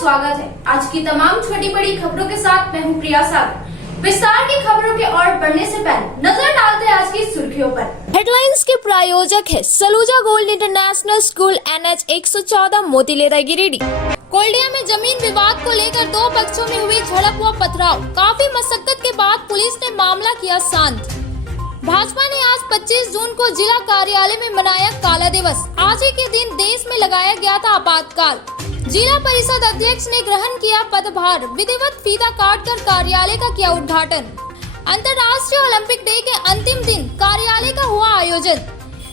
स्वागत है। आज की तमाम छोटी बड़ी खबरों के साथ मैं हूं प्रिया सागर। विस्तार की खबरों के ओर बढ़ने से पहले नजर डालते हैं आज की सुर्खियों पर। हेडलाइंस के प्रायोजक है Saluja gold international School, NH 114, Motilera, Giridih. Koldiya में जमीन विवाद को लेकर दो पक्षों में हुई झड़प व पथराव। काफी मशक्कत के बाद पुलिस ने मामला किया शांत। भाजपा ने आज 25 जून को जिला कार्यालय में मनाया काला दिवस। आज ही के दिन देश में लगाया गया था आपातकाल। जिला परिषद अध्यक्ष ने ग्रहण किया पदभार। विधिवत फीता काटकर कार्यालय का किया उद्घाटन। अंतर्राष्ट्रीय ओलंपिक डे के अंतिम दिन कार्यालय का हुआ आयोजन।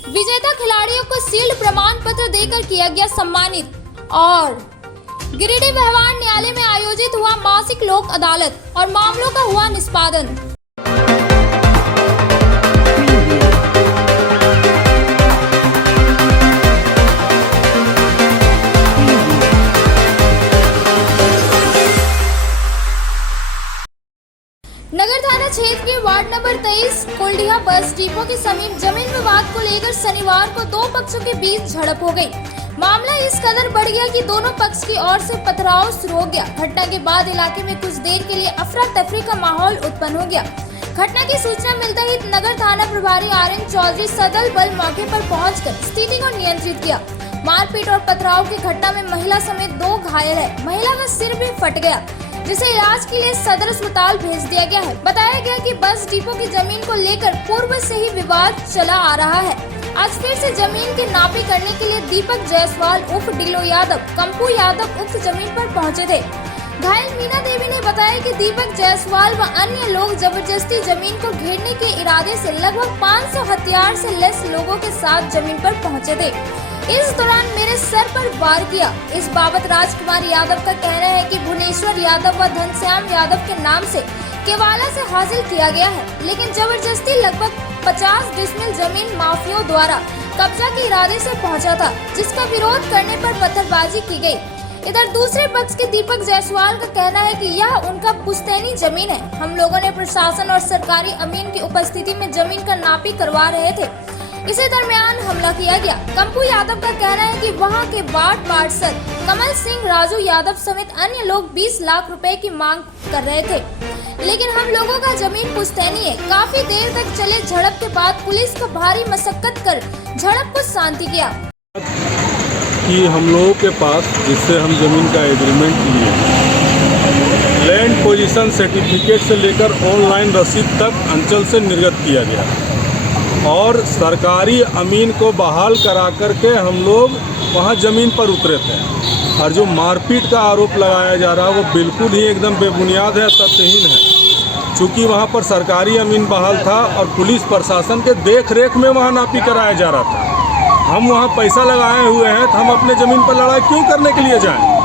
विजेता खिलाड़ियों को शील्ड प्रमाण पत्र देकर किया गया सम्मानित। और गिरिडीह व्यवहार न्यायालय में आयोजित हुआ मासिक लोक अदालत और मामलों का हुआ निष्पादन। नगर थाना क्षेत्र के ward number 23 Koldia bus depot के समीप जमीन विवाद को लेकर शनिवार को दो पक्षों के बीच झड़प हो गई। मामला इस कदर बढ़ गया कि दोनों पक्ष की ओर से पथराव शुरू हो गया। घटना के बाद इलाके में कुछ देर के लिए अफरा तफरी का माहौल उत्पन्न हो गया। घटना की सूचना मिलते ही नगर थाना प्रभारी RN चौधरी सदल बल मौके पर पहुंचकर स्थिति को नियंत्रित किया। मारपीट और पथराव की घटना में महिला समेत 2 घायल है। महिला का सिर भी फट गया, जिसे इलाज के लिए सदर अस्पताल भेज दिया गया है। बताया गया कि बस डिपो की जमीन को लेकर पूर्व से ही विवाद चला आ रहा है। आज फिर से जमीन की नापी करने के लिए दीपक जायसवाल उर्फ डिलो यादव, कंपू यादव उक्त जमीन पर पहुंचे थे। घायल मीना देवी ने बताया कि दीपक जायसवाल व अन्य लोग जबरदस्ती जमीन को घेरने के इरादे से लगभग 500 हथियार से लैस लोगों के साथ जमीन पर पहुंचे थे। इस दौरान मेरे सर पर वार किया। इस बाबत राजकुमार यादव का कहना है कि भुवनेश्वर यादव व घनश्याम यादव के नाम से केवाला से हासिल किया गया है, लेकिन जबरदस्ती लगभग 50 डिसमिल जमीन माफियों द्वारा कब्जा के इरादे से पहुंचा था, जिसका विरोध करने पर पत्थरबाजी की गई। इधर दूसरे पक्ष के दीपक जायसवाल का कहना है कि यह उनका पुश्तैनी जमीन है। हम लोगों ने प्रशासन और सरकारी अमीन की उपस्थिति में जमीन का नापी करवा रहे थे। इसी दरमियान हमला किया गया। कंपू यादव का कहना है कि वहां के वार्ड पार्षद कमल सिंह, राजू यादव समेत अन्य लोग 20 लाख रुपए की मांग कर रहे थे, लेकिन हम लोगों का जमीन पुश्तैनी है। काफी देर तक चले झड़प के बाद पुलिस को भारी मशक्कत कर झड़प को शांति किया। कि हम लोगों के पास जिससे हम जमीन का एग्रीमेंट लिए, लैंड पोजीशन सर्टिफिकेट से लेकर ऑनलाइन रसीद तक अंचल से निर्गत किया गया और सरकारी अमीन को बहाल करा करके हम लोग वहाँ ज़मीन पर उतरे थे। और जो मारपीट का आरोप लगाया जा रहा है वो बिल्कुल ही एकदम बेबुनियाद है, तथ्यहीन है। चूँकि वहाँ पर सरकारी अमीन बहाल था और पुलिस प्रशासन के देख रेख में वहाँ नापी कराया जा रहा था। हम वहाँ पैसा लगाए हुए हैं तो हम अपने ज़मीन पर लड़ाई क्यों करने के लिए जाएँ?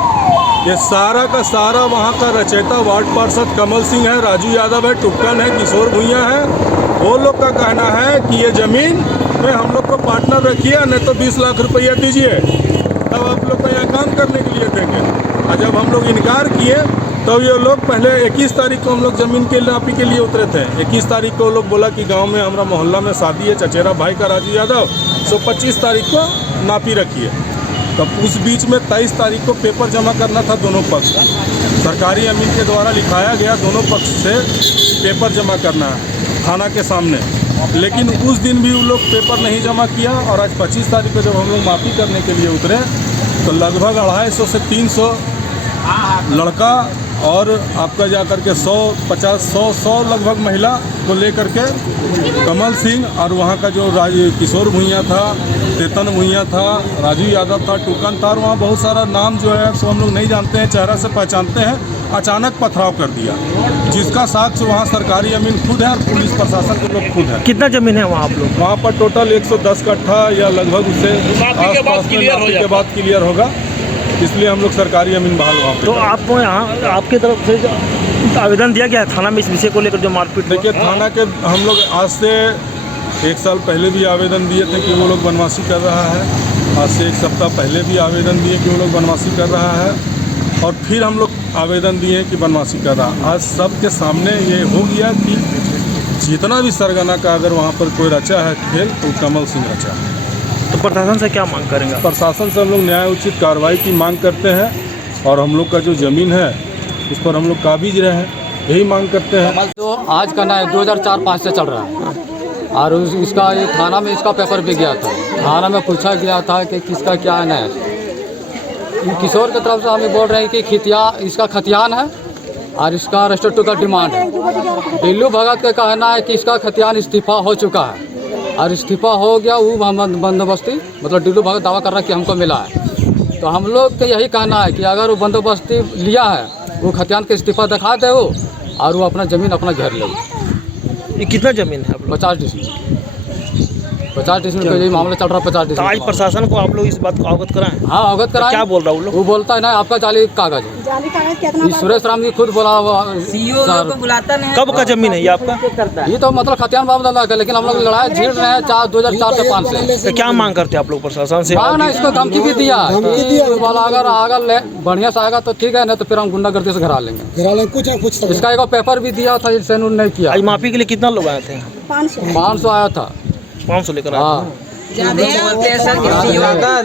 ये सारा का सारा वहाँ का रचयिता वार्ड पार्षद कमल सिंह है, राजू यादव है, टुक्कन है, किशोर भुइयाँ है। वो लोग का कहना है कि ये ज़मीन में हम लोग को पार्टनर रखिए, नहीं तो 20 लाख रुपया दीजिए, तब आप लोग को यहाँ काम करने के लिए देंगे। और जब हम लोग इनकार किए तो ये लोग पहले 21 तारीख को हम लोग ज़मीन के नापी के लिए उतरे थे। 21 तारीख को लोग बोला कि गांव में हमारा मोहल्ला में शादी है चचेरा भाई का राजू यादव, सो 25 तारीख को नापी रखिए। तब उस बीच में 23 तारीख को पेपर जमा करना था दोनों पक्ष का। सरकारी अमीन के द्वारा लिखाया गया दोनों पक्ष से पेपर जमा करना है थाना के सामने, लेकिन उस दिन भी वो लोग पेपर नहीं जमा किया। और आज 25 तारीख को जब हम लोग माफ़ी करने के लिए उतरे तो लगभग 250 से 300 लड़का और आपका जाकर के 100 लगभग महिला को लेकर के कमल सिंह और वहाँ का जो किशोर भुइयाँ था, चेतन भुइयाँ था, राजू यादव था, टुकन था, और वहाँ बहुत सारा नाम जो है सो हम लोग नहीं जानते हैं, चेहरा से पहचानते हैं। अचानक पथराव कर दिया, जिसका साक्ष्य वहाँ सरकारी अमीन खुद है और पुलिस प्रशासन के लोग खुद है। कितना जमीन है वहाँ आप लोग? वहाँ पर टोटल 110 कट्ठा या लगभग उससे आसपास के बाद क्लियर होगा, इसलिए हम लोग सरकारी अमीन बहाल वहाँ पे। तो आपको यहाँ आपकी तरफ से आवेदन दिया गया है थाना में इस विषय को लेकर जो मारपीट? देखिए, थाना के हम लोग आज से 1 साल पहले भी आवेदन दिए थे कि वो लोग बनवासी कर रहा है। आज से 1 सप्ताह पहले भी आवेदन दिए कि वो लोग बनवासी कर रहा है, और फिर हम लोग आवेदन दिए कि बनवासी कर रहा। आज सबके सामने ये हो गया कि जितना भी सरगना का अगर वहाँ पर कोई रचा है खेल तो कमल सिंह रचा है। तो प्रशासन से क्या मांग करेंगे? प्रशासन से हम लोग न्याय उचित कार्रवाई की मांग करते हैं और हम लोग का जो ज़मीन है उस पर हम लोग काबिज रहे हैं, यही मांग करते हैं। तो आज का ना 2004-05 से चल रहा है और इसका ये थाना में इसका पेपर भी गया था। थाना में पूछा गया था कि किसका क्या है ना। किशोर की तरफ से हमें बोल रहे हैं कि इसका खतियान है और इसका रजिस्टर टू का डिमांड है। दिल्लू भगत का कहना है कि इसका खतियान इस्तीफा हो चुका है और इस्तीफा हो गया वो बंदोबस्ती, मतलब दिल्लू भगत दावा कर रहा है कि हमको मिला है। तो हम लोग का यही कहना है कि अगर वो बंदोबस्ती लिया है वो खतियान का इस्तीफा दिखा दे वो और वो अपना ज़मीन अपना घेर ले। ये कितना ज़मीन है? 50 डिसमिल 50 डिसमिल का यही मामला चल रहा है। 50 डिसमिल आज प्रशासन को आप लोग इस बात को अवगत कराएं? हाँ अवगत कराएं। क्या बोल रहा है वो बोलता है ना आपका जाली कागज है। जाली कागज कितना? ये सुरेश राम जी खुद बोला सीईओ को बुलाता नहीं। कब का ज़मीन है ये आपका? ये तो मतलब खतियान बाबू का, लेकिन हम लोग लड़ाई झेल रहे हैं 2004 से 5 से। तो क्या मांग करते हैं आप लोग प्रशासन से? हाँ ना, इसको धमकी भी दिया वाला अगर बढ़िया से आएगा तो ठीक है, नहीं तो फिर हम गुंडागर्दी से घरा लेंगे। कुछ इसका एक पेपर भी दिया था जिससे नहीं किया। आज माफी के लिए कितना लोग आए थे? 500 आया था। 500 लेकर आए हाँ।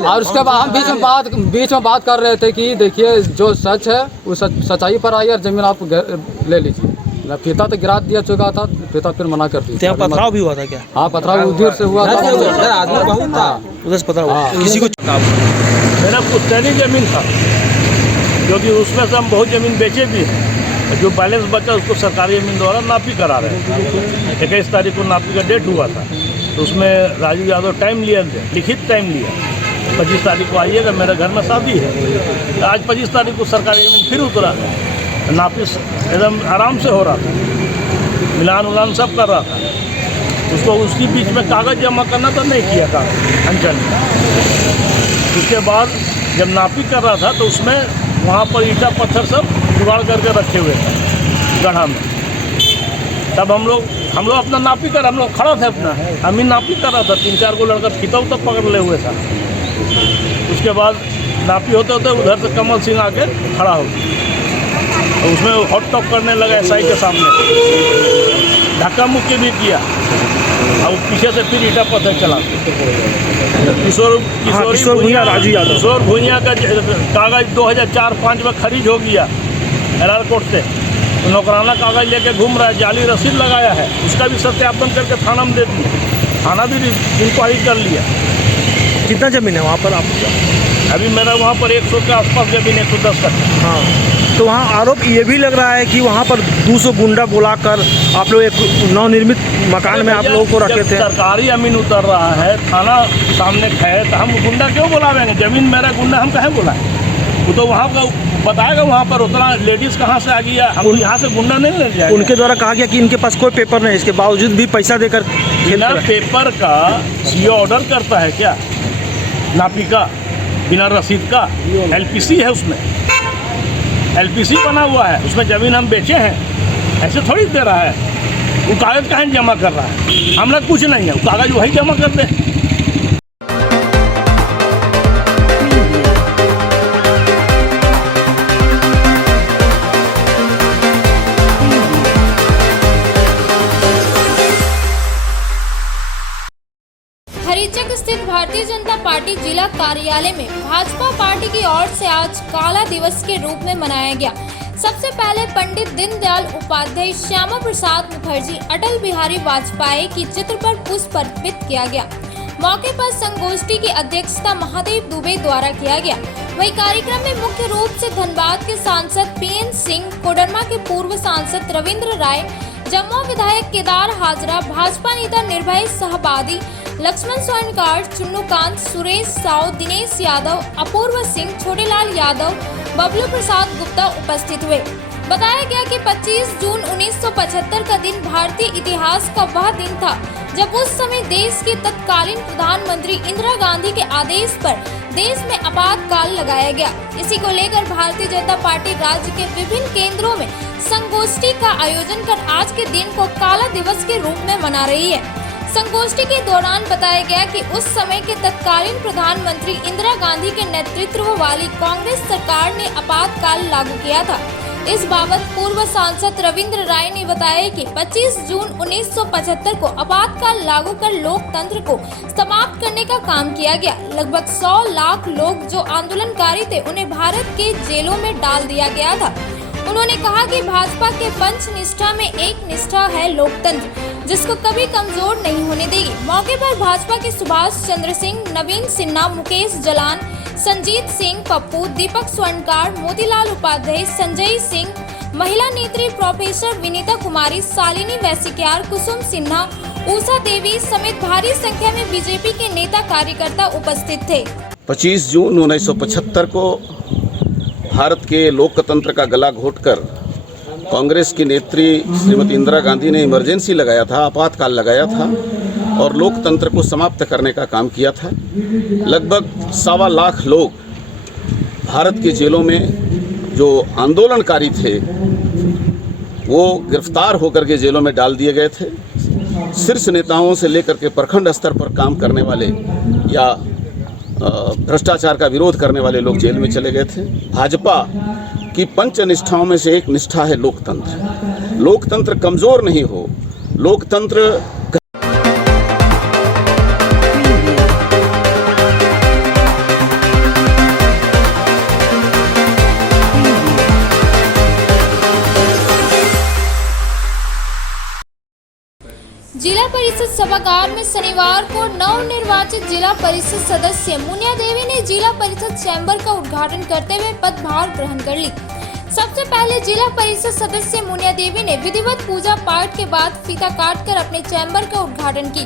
और उसके बाद हम बीच में बात कर रहे थे कि देखिए जो सच है वो सच्चाई पर आई और जमीन आप ले लीजिए। पिता तो गिरा दिया चुका था, पिता फिर मना कर दी। पथराव भी हुआ था क्या? हाँ पथराव उधर से हुआ था, उधर से पथराव हुआ। किसी को मेरा पुश्तैनी ज़मीन था क्योंकि उसमें से हम बहुत ज़मीन बेचे भी हैं। जो बैलेंस बचा उसको सरकारी ज़मीन द्वारा नापी करा रहे हैं। 21 तारीख को नापी का डेट हुआ था, तो उसमें राजू यादव टाइम लिया, लिखित टाइम लिया। 25 तारीख को आइएगा, मेरे घर में शादी है। तो आज 25 तारीख को सरकारी ज़मीन फिर उतरा, नापी एकदम आराम से हो रहा था, मिलान उलान सब कर रहा था। उसको उसी बीच में कागज़ जमा करना था, नहीं किया कागज़ अंचल में। उसके बाद जब नापी कर रहा था तो उसमें वहाँ पर ईंटा पत्थर सब जुगाड़ करके रखे हुए थे गढ़ा में। तब हम लोग अपना नापी कर, हम लोग खड़ा थे अपना, हम ही नापी कर रहा था। 3-4 को लड़का फीता तक पकड़ ले हुए था। उसके बाद नापी होते होते उधर से कमल सिंह आके खड़ा हो गया, तो उसमें हॉट टॉप करने लगा SI के सामने, धक्का मुक्की भी किया और पीछे से फिर ईंटा पत्थर चला। किशोर भूंइया, राजू यादव, किशोर भूंइया का कागज़ 2004-05 में खारिज हो गया LR कोर्ट से। तो नौकराना कागज़ लेके घूम रहा है, जाली रसीद लगाया है, उसका भी सत्यापन करके थाना में दे दिया। थाना भी इंक्वायरी कर लिया। कितना ज़मीन है वहाँ पर आपका? अभी मेरा वहाँ पर 100 के आसपास ज़मीन, 110 तक। हाँ, तो वहाँ आरोप ये भी लग रहा है कि वहाँ पर 200 गुंडा बुलाकर आप लोग एक नवनिर्मित मकान में आप लोगों को रखे थे। सरकारी अमीन उतर रहा है, थाना सामने है, तो हम गुंडा क्यों बुलावेंगे? ज़मीन मेरा, गुंडा हम कहाँ बुलाएं? वो तो वहाँ का बताएगा, वहाँ पर उतना लेडीज़ कहाँ से आ गया, हम यहाँ से गुंडा नहीं ले जाएंगे। उनके द्वारा कहा गया कि इनके पास कोई पेपर नहीं, इसके बावजूद भी पैसा देकर बिना पेपर का सीओ ऑर्डर करता है क्या? नापी का बिना रसीद का LPC है, उसमें LPC बना हुआ है, उसमें ज़मीन हम बेचे हैं, ऐसे थोड़ी दे रहा है। वो कागज़ कहाँ जमा कर रहा है? हमरा कुछ नहीं है, वो कागज़ वही जमा कर दे। हरिचक स्थित भारतीय जनता पार्टी जिला कार्यालय में भाजपा पार्टी की ओर से आज काला दिवस के रूप में मनाया गया। सबसे पहले पंडित दीनदयाल उपाध्याय, श्यामा प्रसाद मुखर्जी, अटल बिहारी वाजपेयी की चित्र पर पुष्प अर्पित किया गया। मौके पर संगोष्ठी की अध्यक्षता महादेव दुबे द्वारा किया गया। वही कार्यक्रम में मुख्य रूप से धनबाद के सांसद PN सिंह, कोडरमा के पूर्व सांसद रविंद्र राय, जम्मू विधायक केदार हाजरा, भाजपा नेता निर्भय सहबादी, लक्ष्मण स्वर्णकार, चुन्नूकांत, सुरेश साव, दिनेश यादव, अपूर्व सिंह, छोटेलाल यादव, बबलू प्रसाद गुप्ता उपस्थित हुए। बताया गया कि 25 जून 1975 का दिन भारतीय इतिहास का वह दिन था जब उस समय देश की तत्कालीन प्रधानमंत्री इंदिरा गांधी के आदेश पर देश में आपातकाल लगाया गया। इसी को लेकर भारतीय जनता पार्टी राज्य के विभिन्न केंद्रों में संगोष्ठी का आयोजन कर आज के दिन को काला दिवस के रूप में मना रही है। संगोष्ठी के दौरान बताया गया कि उस समय के तत्कालीन प्रधानमंत्री इंदिरा गांधी के नेतृत्व वाली कांग्रेस सरकार ने आपातकाल लागू किया था, इस बाबत पूर्व सांसद रविंद्र राय ने बताया कि 25 जून 1975 को आपातकाल लागू कर लोकतंत्र को समाप्त करने का काम किया गया। लगभग 100 लाख लोग जो आंदोलनकारी थे उन्हें भारत के जेलों में डाल दिया गया था। उन्होंने कहा कि भाजपा के पंच निष्ठा में एक निष्ठा है लोकतंत्र, जिसको कभी कमजोर नहीं होने देगी। मौके पर भाजपा के सुभाष चंद्र सिंह, नवीन सिन्हा, मुकेश जलान, संजीत सिंह, पप्पू, दीपक स्वर्णकार, मोतीलाल उपाध्याय, संजय सिंह, महिला नेत्री प्रोफेसर विनीता कुमारी, शालिनी वैसिक्यार, कुसुम सिन्हा, उषा देवी समेत भारी संख्या में बीजेपी के नेता कार्यकर्ता उपस्थित थे। 25 जून 1975 को भारत के लोकतंत्र का गला घोटकर कांग्रेस की नेत्री श्रीमती इंदिरा गांधी ने इमरजेंसी लगाया था, आपातकाल लगाया था और लोकतंत्र को समाप्त करने का काम किया था। लगभग 1.25 लाख लोग भारत के जेलों में जो आंदोलनकारी थे वो गिरफ्तार होकर के जेलों में डाल दिए गए थे। शीर्ष नेताओं से लेकर के प्रखंड स्तर पर काम करने वाले या भ्रष्टाचार का विरोध करने वाले लोग जेल में चले गए थे। भाजपा की पंच निष्ठाओं में से एक निष्ठा है लोकतंत्र। लोकतंत्र कमजोर नहीं हो, लोकतंत्र जिला परिषद सभागार में शनिवार को नवनिर्वाचित जिला परिषद सदस्य मुनिया देवी ने जिला परिषद चैम्बर का उद्घाटन करते हुए पदभार ग्रहण कर ली। सबसे पहले जिला परिषद सदस्य मुनिया देवी ने विधिवत पूजा पाठ के बाद फीता काटकर अपने चैम्बर का उद्घाटन की,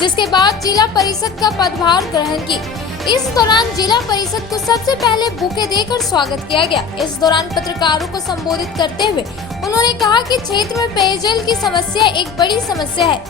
जिसके बाद जिला परिषद का पदभार ग्रहण की। इस दौरान जिला परिषद को सबसे पहले बुके देकर स्वागत किया गया। इस दौरान पत्रकारों को संबोधित करते हुए उन्होंने कहा कि क्षेत्र में पेयजल की समस्या एक बड़ी समस्या है,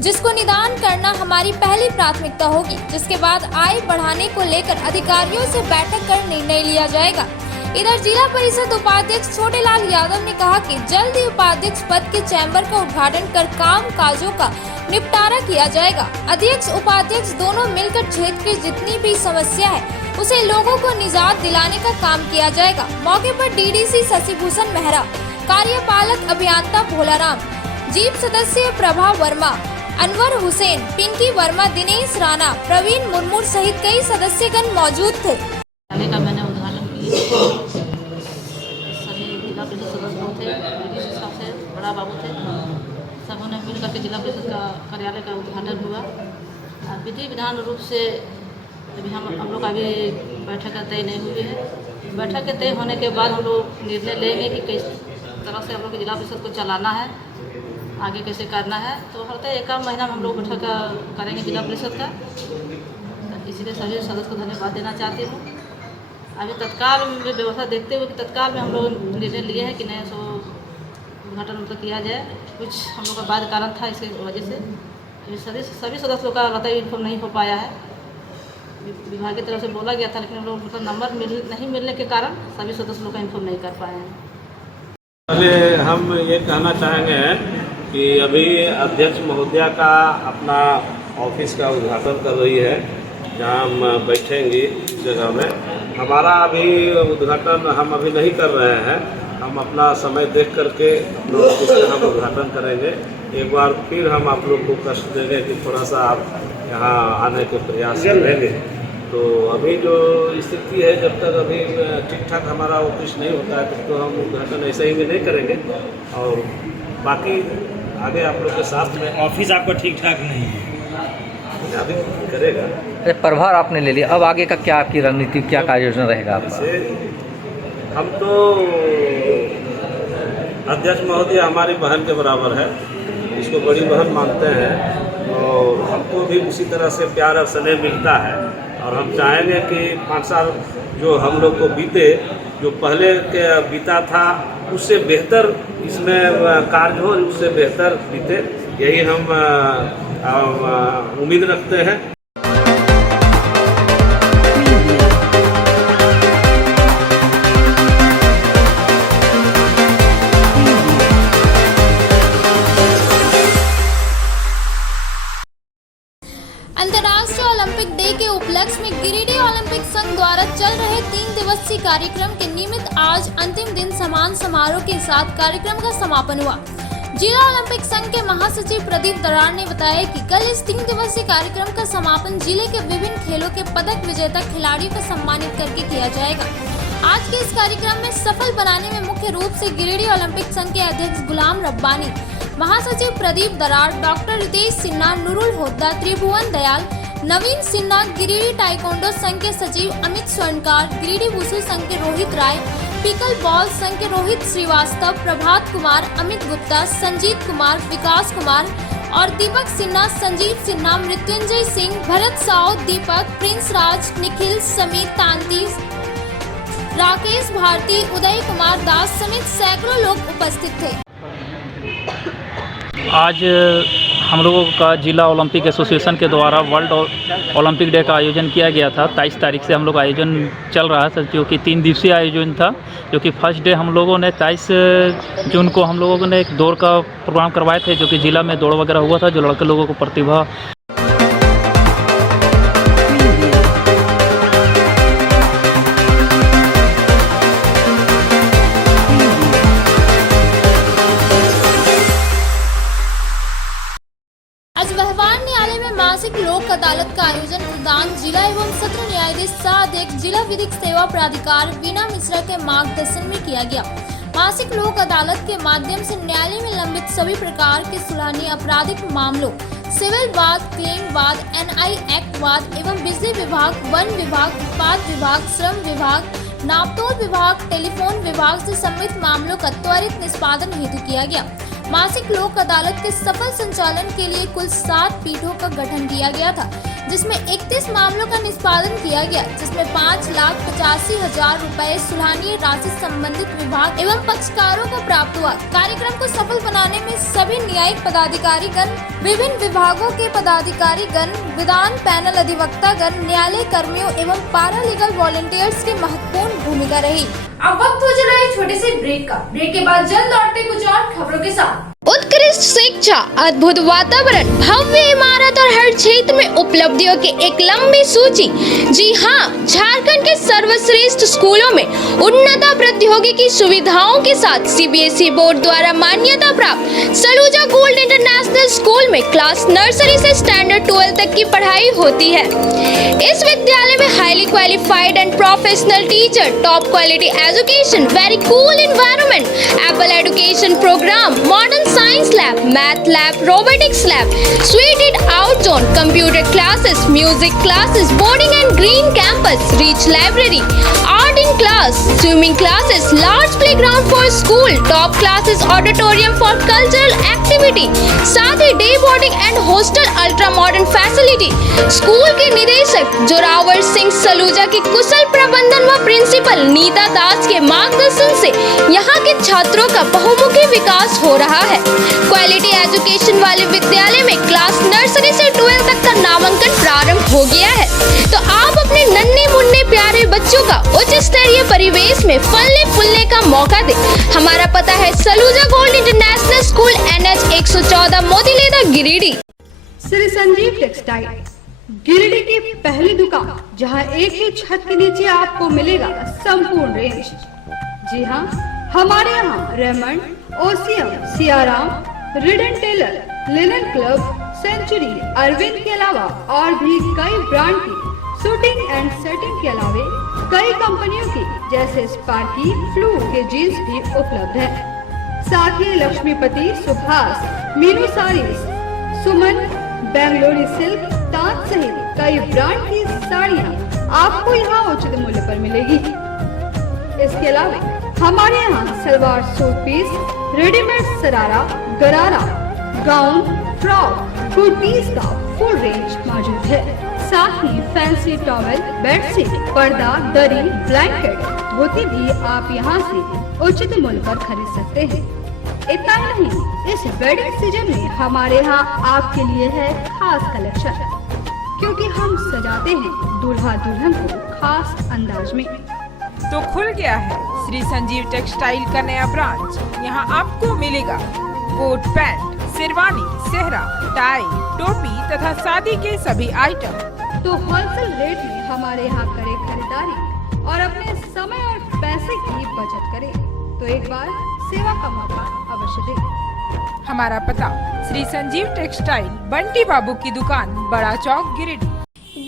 जिसको निदान करना हमारी पहली प्राथमिकता होगी, जिसके बाद आय बढ़ाने को लेकर अधिकारियों से बैठक कर निर्णय लिया जाएगा। इधर जिला परिषद उपाध्यक्ष छोटेलाल यादव ने कहा कि जल्द ही उपाध्यक्ष पद के चैम्बर का उद्घाटन कर काम काजों का निपटारा किया जाएगा। अध्यक्ष उपाध्यक्ष दोनों मिलकर क्षेत्र की जितनी भी समस्या है उसे लोगों को निजात दिलाने का काम किया जाएगा। मौके पर डीडीसी शशिभूषण मेहरा, कार्यपालक अभियंता भोलाराम, जीप सदस्य प्रभा वर्मा, अनवर हुसैन, पिंकी वर्मा, दिनेश राणा, प्रवीण मुर्मू सहित कई सदस्यगण मौजूद थे। का मैंने उद्घाटन किया, सभी जिला परिषद सदस्य थे, डीडीसी साहब थे, बड़ा बाबू थे, सबों ने मिलकर के जिला परिषद का कार्यालय का उद्घाटन हुआ। विधि विधान रूप से अभी हम लोग अभी बैठक तय नहीं हुई है। बैठक के तय होने के बाद हम लोग निर्णय लेंगे कि किस तरह से हम लोग जिला परिषद को चलाना है, आगे कैसे करना है। तो हर तय 1 महीना में हम लोग बैठक करेंगे जिला परिषद का। तो इसीलिए सभी सदस्य को धन्यवाद देना चाहती हूँ। अभी तत्काल में व्यवस्था देखते हुए कि तत्काल में हम लोग निर्णय लिए हैं कि नहीं सो उद्घाटन मतलब किया जाए। कुछ हम लोग का बाद कारण था, इसकी वजह से सभी सदस्यों का रहता इन्फॉर्म नहीं हो पाया है। विभाग की तरफ से बोला गया था, लेकिन हम लोग मतलब नंबर नहीं मिलने के कारण सभी सदस्य लोग का इन्फॉर्म नहीं कर पाए हैं। पहले हम ये कहना चाहेंगे कि अभी अध्यक्ष महोदया का अपना ऑफिस का उद्घाटन कर रही है, जहाँ हम बैठेंगे इस जगह में। हमारा अभी उद्घाटन हम अभी नहीं कर रहे हैं, हम अपना समय देख करके अपने ऑफिस का हम उद्घाटन करेंगे। एक बार फिर हम आप लोग को कष्ट देंगे कि थोड़ा सा आप यहाँ आने के प्रयास करेंगे। तो अभी जो स्थिति है, जब तक अभी ठीक ठाक हमारा ऑफिस नहीं होता है तब तो हम उद्घाटन ऐसे ही नहीं करेंगे। और बाकी आगे आप लोग के साथ में ऑफिस आपका ठीक ठाक नहीं है, अभी करेगा। अरे प्रभार आपने ले लिया, अब आगे का क्या आपकी रणनीति, क्या कार्य योजना रहेगा आपका? हम तो अध्यक्ष महोदय हमारी बहन के बराबर है, इसको बड़ी बहन मानते हैं और हमको भी उसी तरह से प्यार और स्नेह मिलता है। और हम चाहेंगे कि 5 साल जो हम लोग को बीते, जो पहले के बीता था उससे बेहतर इसमें कार्य हो, उससे बेहतर बीते, यही हम उम्मीद रखते हैं। अंतर्राष्ट्रीय ओलंपिक डे के उपलक्ष्य में गिरिडीह ओलंपिक संघ द्वारा चल रहे 3 दिवसीय कार्यक्रम के निमित्त आज अंतिम दिन सम्मान समारोह के साथ कार्यक्रम का समापन हुआ। जिला ओलंपिक संघ के महासचिव प्रदीप दरार ने बताया कि कल इस 3 दिवसीय कार्यक्रम का समापन जिले के विभिन्न खेलों के पदक विजेता खिलाड़ियों को सम्मानित करके किया जाएगा। आज के इस कार्यक्रम में सफल बनाने में मुख्य रूप से गिरिडीह ओलंपिक संघ के अध्यक्ष गुलाम रब्बानी, महासचिव प्रदीप दरार, डॉक्टर रितेश सिन्हा, नुरुल होद्दा, त्रिभुवन दयाल, नवीन सिन्हा, गिरिडीह टाइकोंडो संघ के सचिव अमित स्वर्णकार, गिरिडीह वुशु संघ के रोहित राय, पिकल बॉल संघ के रोहित श्रीवास्तव, प्रभात कुमार, अमित गुप्ता, संजीत कुमार, विकास कुमार और दीपक सिन्हा, संजीव सिन्हा, मृत्युंजय सिंह, भरत साव, दीपक, प्रिंस राज, निखिल, समीर तांती, राकेश भारती, उदय कुमार दास समेत सैकड़ों लोग उपस्थित थे। आज हम लोगों का जिला ओलंपिक एसोसिएशन के द्वारा वर्ल्ड ओलंपिक डे का आयोजन किया गया था। 23 तारीख से हम लोग आयोजन चल रहा है, जो कि 3 दिवसीय आयोजन था। जो कि फर्स्ट डे हम लोगों ने 23 जून को हम लोगों ने एक दौड़ का प्रोग्राम करवाए थे, जो कि जिला में दौड़ वगैरह हुआ था, जो लड़के लोगों को प्रतिभा आज व्यवहार न्यायालय में मासिक लोक अदालत का आयोजन प्रधान जिला एवं सत्र न्यायाधीश सह अध्यक्ष जिला विधिक सेवा प्राधिकार वीना मिश्रा के मार्गदर्शन में किया गया। मासिक लोक अदालत के माध्यम से न्यायालय में लंबित सभी प्रकार के सुलहनीय आपराधिक मामलों, सिविल वाद, क्लेम वाद, NI एक्ट वाद एवं बिजली विभाग, वन विभाग, उत्पाद विभाग, श्रम विभाग, नापतोल विभाग, टेलीफोन विभाग से संबंधित मामलों का त्वरित निष्पादन हेतु किया गया। मासिक लोक अदालत के सफल संचालन के लिए कुल 7 पीठों का गठन किया गया था, जिसमें 31 मामलों का निष्पादन किया गया, जिसमें 5,85,000 रुपए सुलहनीय राशि संबंधित विभाग एवं पक्षकारों को प्राप्त हुआ। कार्यक्रम को सफल बनाने में सभी न्यायिक पदाधिकारी गण, विभिन्न विभागों के पदाधिकारी गण, विधान पैनल अधिवक्ता गण, न्यायालय कर्मियों एवं पैरालीगल वॉलंटियर्स की महत्वपूर्ण भूमिका रही। अब वक्त हो चला है छोटे से ब्रेक का। ब्रेक के बाद जल्द लौटते कुछ और खबरों के साथ। उत्कृष्ट शिक्षा, अद्भुत वातावरण, भव्य इमारत और हर क्षेत्र में उपलब्धियों की एक लंबी सूची। जी हाँ, झारखंड के सर्वश्रेष्ठ स्कूलों में उन्नत प्रौद्योगिकी सुविधाओं के साथ CBSE बोर्ड द्वारा मान्यता प्राप्त सलूजा गोल्ड इंटरनेशनल स्कूल में क्लास नर्सरी से स्टैंडर्ड 12 तक की पढ़ाई होती है। इस विद्यालय में highly qualified and professional teacher, top quality education, very cool environment, Apple education programme, modern science lab, math lab, robotics lab, suited out zone, computer classes, music classes, boarding and green campus, rich library, art in class, swimming classes, large playground for school, top classes, auditorium for cultural activity, साथ ही day boarding and hostel ultra modern facility. School के निदेशक जोरावर सिंह सलूजा की कुशल प्रबंधन व principal Nita दास के मार्गदर्शन से यहाँ के छात्रों का बहुमुखी विकास हो रहा है। क्वालिटी एजुकेशन वाले विद्यालय में क्लास नर्सरी से 12 तक का नामांकन प्रारंभ हो गया है, तो आप अपने नन्हे मुन्ने प्यारे बच्चों का उच्च स्तरीय परिवेश में फलने फूलने का मौका दें। हमारा पता है Saluja gold international School, NH 114, Motileda, Giridih. Shri Sanjeev textile, Giridih की पहली दुकान, जहां एक ही छत के नीचे आपको मिलेगा संपूर्ण रेंज। जी हाँ, हमारे यहाँ रेमंड, ओसियम, Siyaram, Reid Taylor, Linen Club, Century, Arvind के अलावा और भी कई ब्रांड की शूटिंग एंड सेटिंग के अलावा कई कंपनियों की जैसे स्पार्की, फ्लू के जीन्स भी उपलब्ध है। साथ ही लक्ष्मीपति, सुभाष, मीनू साड़ीज, सुमन, बेंगलोरी सिल्क, ताज सहित कई ब्रांड की साड़ियाँ आपको यहाँ उचित मूल्य पर मिलेगी। इसके अलावा हमारे यहाँ सलवार सूट पीस, रेडीमेड सरारा, गरारा, गाउन, फ्रॉक, कुर्तीज का फुल रेंज मौजूद है। साथ ही फैंसी टॉवेल, बेडशीट, पर्दा, दरी, ब्लैंकेट, धोती भी आप यहाँ से उचित मूल्य पर खरीद सकते हैं। इतना ही नहीं, इस वेडिंग सीजन में हमारे यहाँ आपके लिए है खास कलेक्शन, क्योंकि हम सजाते हैं दूल्हा दुल्हन को खास अंदाज में। तो खुल गया है श्री संजीव टेक्सटाइल का नया ब्रांच। यहाँ आपको मिलेगा कोट पैंट, शेरवानी, सेहरा, टाई, टोपी तथा शादी के सभी आइटम। तो होलसेल रेट में हमारे यहाँ करें खरीदारी और अपने समय और पैसे की बचत करें तो एक बार सेवा का मौका अवश्य दें। हमारा पता श्री संजीव टेक्सटाइल, बंटी बाबू की दुकान, बड़ा चौक, गिरिडीह।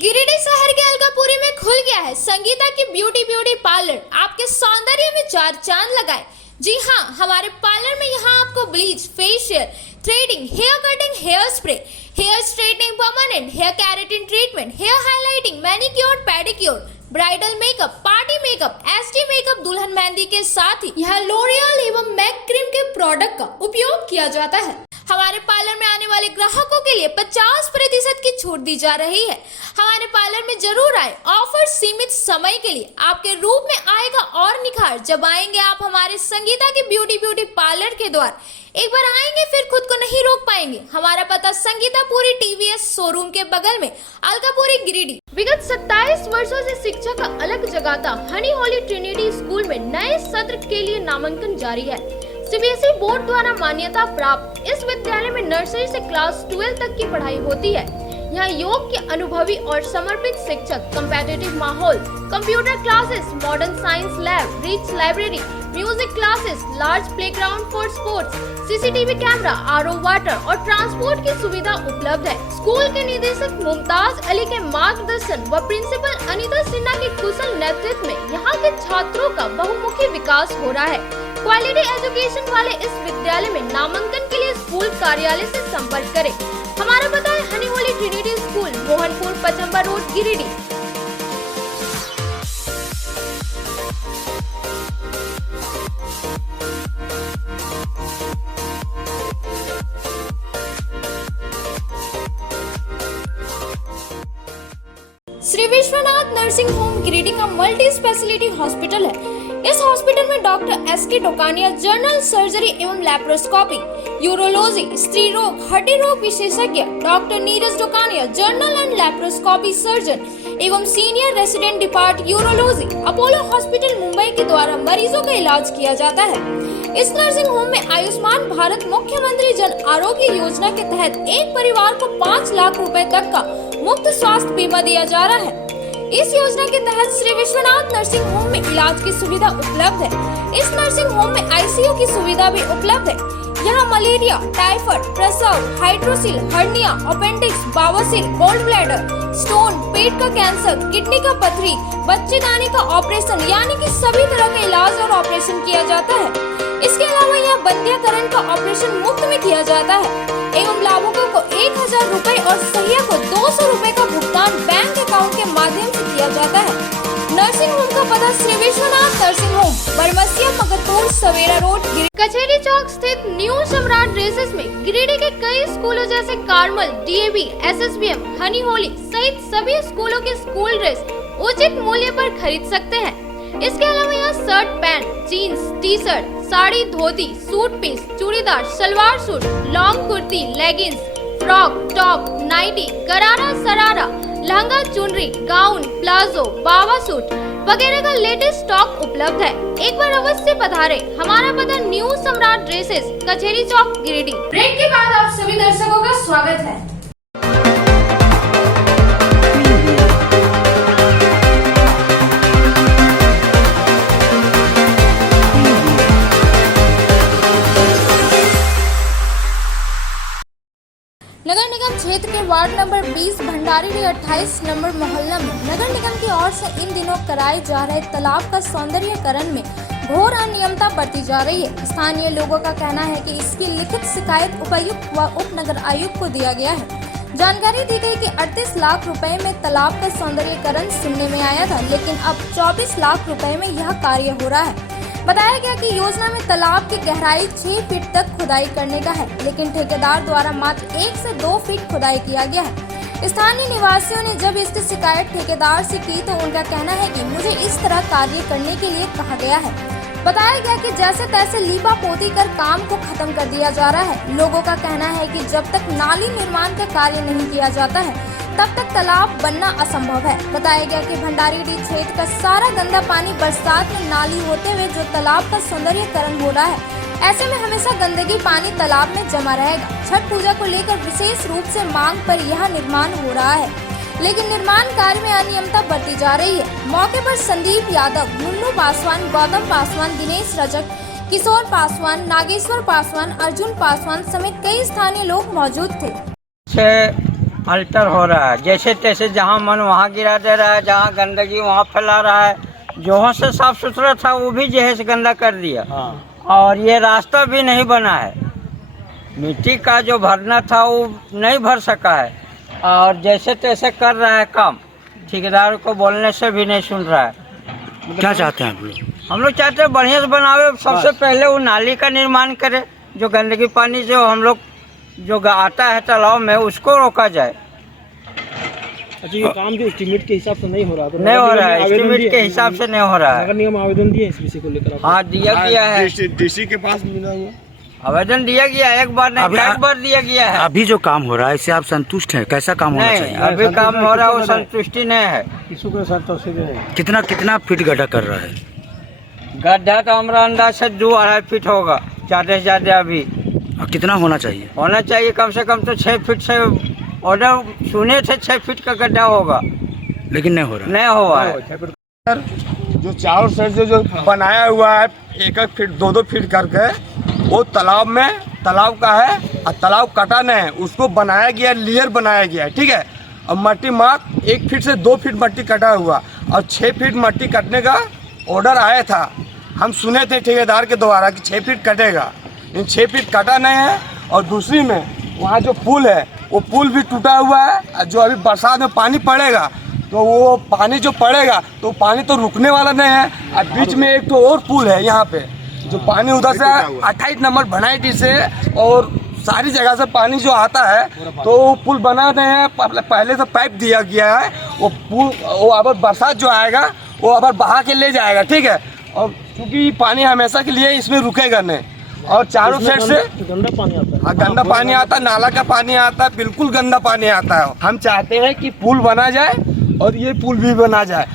गिरिडीह शहर के अलकापुरी में खुल गया है संगीता की ब्यूटी पार्लर। आपके सौंदर्य में चार चांद लगाए। जी हाँ, हमारे पार्लर में यहाँ आपको bleach, facial, threading, hair cutting, hair spray, hair straightening, permanent hair keratin treatment, hair highlighting, manicure, pedicure, bridal makeup, party makeup, SD makeup, दुल्हन मेहंदी के साथ ही यहाँ लोरियल एवं मैक क्रीम के प्रोडक्ट का उपयोग किया जाता है। हमारे पार्लर में आने वाले ग्राहकों के लिए 50% की छूट दी जा रही है। हमारे पार्लर में जरूर आए। ऑफर सीमित समय के लिए। आपके रूप में आएगा और निखार जब आएंगे आप हमारे संगीता की ब्यूटी पार्लर के द्वार। एक बार आएंगे फिर खुद को नहीं रोक पाएंगे। हमारा पता संगीता पूरी टीवीएस शोरूम के बगल में, अलकापुरी, गिरिडीह। विगत 27 वर्षों से शिक्षा का अलग जगाता हनी होली ट्रिनिटी स्कूल में नए सत्र के लिए नामांकन जारी है। सीबीएसई बोर्ड द्वारा मान्यता प्राप्त इस विद्यालय में नर्सरी से क्लास 12 तक की पढ़ाई होती है। यहाँ योग के अनुभवी और समर्पित शिक्षक, कॉम्पिटिटिव माहौल, computer classes, modern science lab, rich library, music classes, large playground for sports, CCTV camera, RO water और ट्रांसपोर्ट की सुविधा उपलब्ध है। स्कूल के निदेशक मुमताज अली के मार्गदर्शन व प्रिंसिपल अनीता सिन्हा के कुशल नेतृत्व में यहाँ के छात्रों का बहुमुखी विकास हो रहा है। क्वालिटी एजुकेशन वाले इस विद्यालय में नामांकन के लिए स्कूल कार्यालय से संपर्क करें। हमारा पता है Honey Holy Trinity School, Mohanpur, Pachamba road, Giridih. Shri Vishwanath nursing home Giridih का मल्टी स्पेशलिटी हॉस्पिटल है। इस हॉस्पिटल में doctor SK Dokania general surgery एवं लैप्रोस्कोपी, यूरोलॉजी, स्त्री रोग, हड्डी रोग विशेषज्ञ, doctor Neeraj Dokania general and laparoscopy surgeon एवं senior resident depart urology, Apollo hospital Mumbai के द्वारा मरीजों का इलाज किया जाता है। इस नर्सिंग होम में आयुष्मान भारत मुख्यमंत्री जन आरोग्य योजना के तहत एक परिवार को 5 लाख रुपए तक का मुफ्त स्वास्थ्य बीमा दिया जा रहा है। इस योजना के तहत श्री विश्वनाथ नर्सिंग होम में इलाज की सुविधा उपलब्ध है। इस नर्सिंग होम में आईसीयू की सुविधा भी उपलब्ध है। यहाँ मलेरिया, टाइफाइड, प्रसव, हाइड्रोसिल, हर्निया, अपेंडिक्स, बावासीर, गोल्ड ब्लैडर, स्टोन, पेट का कैंसर, किडनी का पथरी, बच्चेदानी का ऑपरेशन यानी कि सभी तरह का इलाज और ऑपरेशन किया जाता है। इसके अलावा यहाँ बंध्याकरण का ऑपरेशन मुफ्त में किया जाता है एवं लाभुकों को 1000 रुपए और सहिया को 200 रुपए का भुगतान बैंक अकाउंट के माध्यम से किया जाता है। नर्सिंग होम का पता श्री विश्वनाथ नर्सिंग होम, बरमसिया, मगरपुर, सवेरा रोड, कचहरी चौक स्थित न्यू सम्राट ड्रेसेस में गिरिडीह के कई स्कूलों जैसे कार्मल, डीएवी, एसएसबीएम, हनी होली सहित सभी स्कूलों के स्कूल ड्रेस उचित मूल्य पर खरीद सकते हैं। इसके अलावा यहाँ shirt, pant, jeans, T shirt, sari, dhoti, suit piece, churidar, salwar suit, long kurti, leggings, frock, top, nightie, gharara, sharara, lehenga, चुनरी, गाउन, प्लाजो, बावा सूट वगैरह का लेटेस्ट स्टॉक उपलब्ध है। एक बार अवश्य पधारें। हमारा पता न्यू सम्राट ड्रेसेस, कचहरी चौक, गिरिडीह। ब्रेक के बाद आप सभी दर्शकों का स्वागत है। नगर निगम क्षेत्र के वार्ड नंबर 20 भंडारी 28 नंबर मोहल्ला में नगर निगम की ओर से इन दिनों कराए जा रहे तालाब का सौंदर्यीकरण में घोर अनियमितता बरती जा रही है। स्थानीय लोगों का कहना है कि इसकी लिखित शिकायत उपायुक्त व उप नगर आयुक्त को दिया गया है। जानकारी दी गई कि 38 लाख रुपए में तालाब का सौंदर्यीकरण सुनने में आया था, लेकिन अब 24 लाख रुपए में यह कार्य हो रहा है। बताया गया कि योजना में तालाब की गहराई 6 फीट तक खुदाई करने का है, लेकिन ठेकेदार द्वारा मात्र 1 से 2 फीट खुदाई किया गया है। स्थानीय निवासियों ने जब इसकी शिकायत ठेकेदार से की तो उनका कहना है कि मुझे इस तरह कार्य करने के लिए कहा गया है। बताया गया कि जैसे तैसे लीपा पोती कर काम को खत्म कर दिया जा रहा है। लोगों का कहना है कि जब तक नाली निर्माण का कार्य नहीं किया जाता है तब तक तालाब बनना असंभव है। बताया गया कि भंडारीडीह क्षेत्र का सारा गंदा पानी बरसात में नाली होते हुए जो तालाब का सौंदर्यीकरण हो रहा है, ऐसे में हमेशा गंदगी पानी तालाब में जमा रहेगा। छठ पूजा को लेकर विशेष रूप से मांग पर यह निर्माण हो रहा है, लेकिन निर्माण कार्य में अनियमितता बरती जा रही है। मौके पर संदीप यादव, मुन्नू पासवान, गौतम पासवान, दिनेश रजक, किशोर पासवान, नागेश्वर पासवान, अर्जुन पासवान समेत कई स्थानीय लोग मौजूद थे। अल्टर हो रहा है, जैसे तैसे जहाँ मन वहाँ गिरा दे रहा है, जहाँ गंदगी वहाँ फैला रहा है। जहाँ से साफ सुथरा था वो भी जो है गंदा कर दिया। और ये रास्ता भी नहीं बना है, मिट्टी का जो भरना था वो नहीं भर सका है और जैसे तैसे कर रहा है काम। ठेकेदार को बोलने से भी नहीं सुन रहा है। क्या चाहते हैं आप लोग? हम लोग चाहते हैं बढ़िया से बनावे, सबसे पहले वो नाली का निर्माण करे, जो गंदगी पानी जो हम लोग जो आता है तालाब में उसको रोका जाए। अच्छा, ये काम जो एस्टीमेट के हिसाब से नहीं हो रहा है? नहीं हो रहा है, एस्टीमेट के हिसाब से नहीं हो रहा है। नगर निगम आवेदन दिए इस विषय को लेकर? हाँ, दिया गया है, डीसी के पास मिला हुआ आवेदन दिया गया है, एक बार नहीं कई बार दिया गया है। अभी जो काम हो रहा है इससे आप संतुष्ट हैं? कैसा काम होना चाहिए? अभी काम हो रहा है वो संतुष्टि नहीं है। कितना फीट गड्ढा कर रहा है? गड्ढा तो हमारा अंदाज से 2-2.5 फीट होगा, ज़्यादा से ज़्यादा। अभी कितना होना चाहिए? होना चाहिए कम से कम तो 6 फीट से, ऑर्डर सुने थे 6 फीट का गड्ढा होगा, लेकिन नहीं हो रहा। नहीं हुआ है। जो चारों साइड से जो बनाया हुआ है 1-1 फीट 2-2 फीट करके, वो तालाब का है और तालाब कटा नहीं है, उसको बनाया गया, लेयर बनाया गया है, ठीक है। और मट्टी माप 1 फीट से 2 फीट मट्टी कटा हुआ और 6 फीट मट्टी कटने का ऑर्डर आया था। हम सुने थे ठेकेदार के द्वारा कि 6 फीट कटेगा, लेकिन 6 फीट कटा नहीं है। और दूसरी में वहाँ जो पुल है वो पुल भी टूटा हुआ है। जो अभी बरसात में पानी पड़ेगा तो वो पानी जो पड़ेगा तो पानी तो रुकने वाला नहीं है। और बीच में एक तो और पुल है यहाँ पे, जो पानी उधर से 28 नंबर बनाई से और सारी जगह से पानी जो आता है तो पुल बना नहीं है, पहले से पाइप दिया गया है। वो पुल वो अगर बरसात जो आएगा वो अगर बहा के ले जाएगा, ठीक है। और क्योंकि पानी हमेशा के लिए इसमें रुकेगा नहीं। और चारों साइड से गंदा पानी आता है। हाँ, गंदा पानी आता है, नाला का पानी आता है, बिल्कुल गंदा पानी आता है। हम चाहते हैं कि पुल बना जाए और ये पुल भी बना जाए।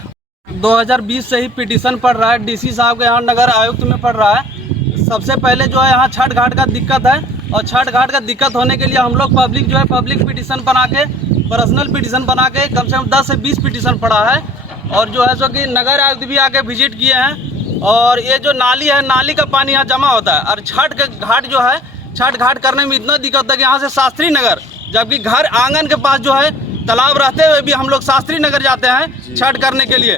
2020 से ही पिटीशन पड़ रहा है, डीसी साहब के यहाँ नगर आयुक्त में पड़ रहा है। सबसे पहले जो है यहाँ छठ घाट का दिक्कत है और छठ घाट का दिक्कत होने के लिए हम लोग पब्लिक जो है पब्लिक पिटीशन बना के, पर्सनल पिटीशन बना के कम से कम 10 से 20 पिटीशन पड़ा है। और जो है सो कि नगर आयुक्त भी आके विजिट किए हैं। और ये जो नाली है, नाली का पानी यहाँ जमा होता है। और छठ घाट जो है, छठ घाट करने में इतना दिक्कत है कि यहाँ से शास्त्री नगर, जबकि घर आंगन के पास जो है तालाब रहते हुए भी हम लोग शास्त्री नगर जाते हैं छठ करने के लिए।